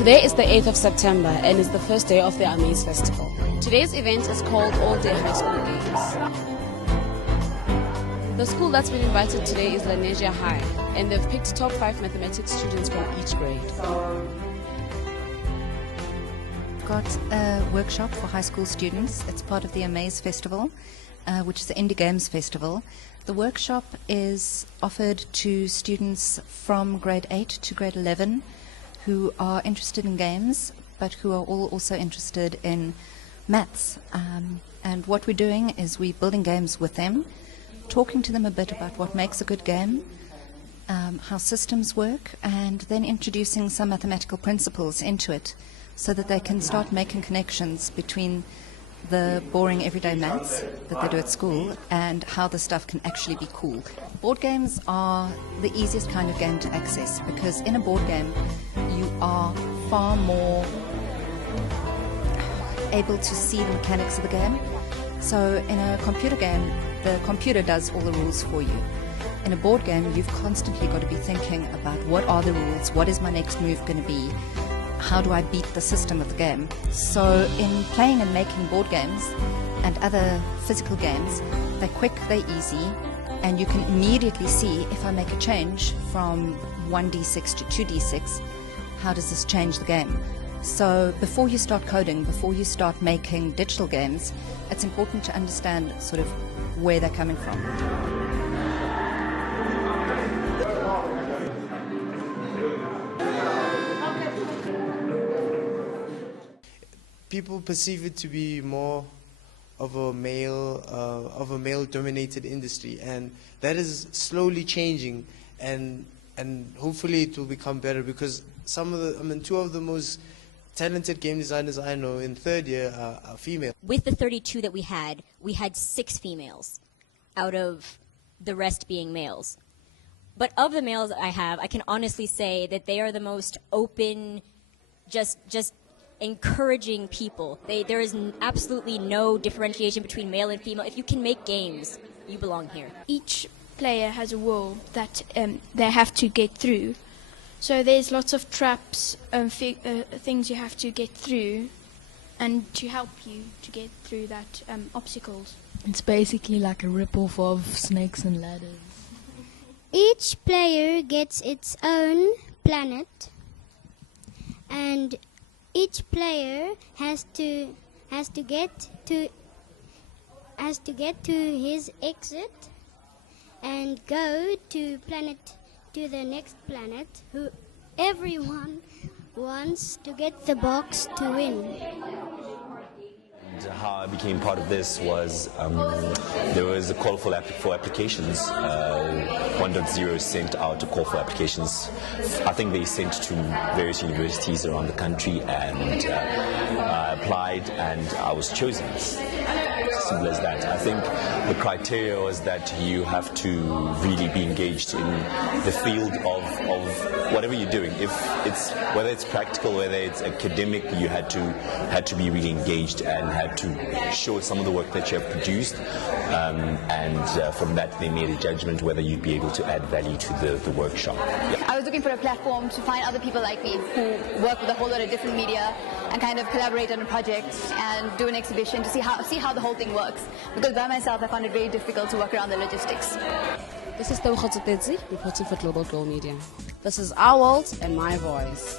Today is the 8th of September and is the first day of the Amaze Festival. Today's event is called All Day High School Games. The school that's been invited today is Lenasia High, and they've picked top 5 mathematics students from each grade. Got a workshop for high school students. It's part of the Amaze Festival, which is the Indie Games Festival. The workshop is offered to students from grade 8 to grade 11 who are interested in games, but who are all also interested in maths. And what we're doing is we're building games with them, talking to them a bit about what makes a good game, how systems work, and then introducing some mathematical principles into it so that they can start making connections between the boring everyday maths that they do at school and how the stuff can actually be cool. Board games are the easiest kind of game to access because in a board game you are far more able to see the mechanics of the game. So in a computer game, the computer does all the rules for you. In a board game, you've constantly got to be thinking about what are the rules, what is my next move going to be, how do I beat the system of the game. So in playing and making board games and other physical games, they're quick, they're easy, and you can immediately see if I make a change from 1d6 to 2d6, how does this change the game? So before you start coding, before you start making digital games, it's important to understand sort of where they're coming from. People perceive it to be more of a male-dominated industry, and that is slowly changing, and hopefully it will become better because two of the most talented game designers I know in third year are female. With the 32 that we had 6 females out of the rest being males. But of the males I have, I can honestly say that they are the most open, just encouraging people. There is absolutely no differentiation between male and female. If you can make games, you belong here. Each player has a wall that they have to get through. So there's lots of traps, things you have to get through, and to help you to get through that obstacles. It's basically like a rip-off of Snakes and Ladders. Each player gets its own planet, and each player has to get to his exit and go to the next planet. Everyone wants to get the box to win. How I became part of this was there was a call for applications. 1.0 sent out a call for applications. I think they sent to various universities around the country, and I applied and I was chosen. Simple as that. I think the criteria was that you have to really be engaged in the field of whatever you're doing. Whether it's practical, whether it's academic, you had to be really engaged and had to show some of the work that you have produced, and from that they made a judgment whether you'd be able to add value to the workshop. Yeah. I was looking for a platform to find other people like me who work with a whole lot of different media and kind of collaborate on a project and do an exhibition to see how the whole thing works. Because by myself I found it very difficult to work around the logistics. This is Fuk'Ugesi reporting for Global Girl Media. This is our world and my voice.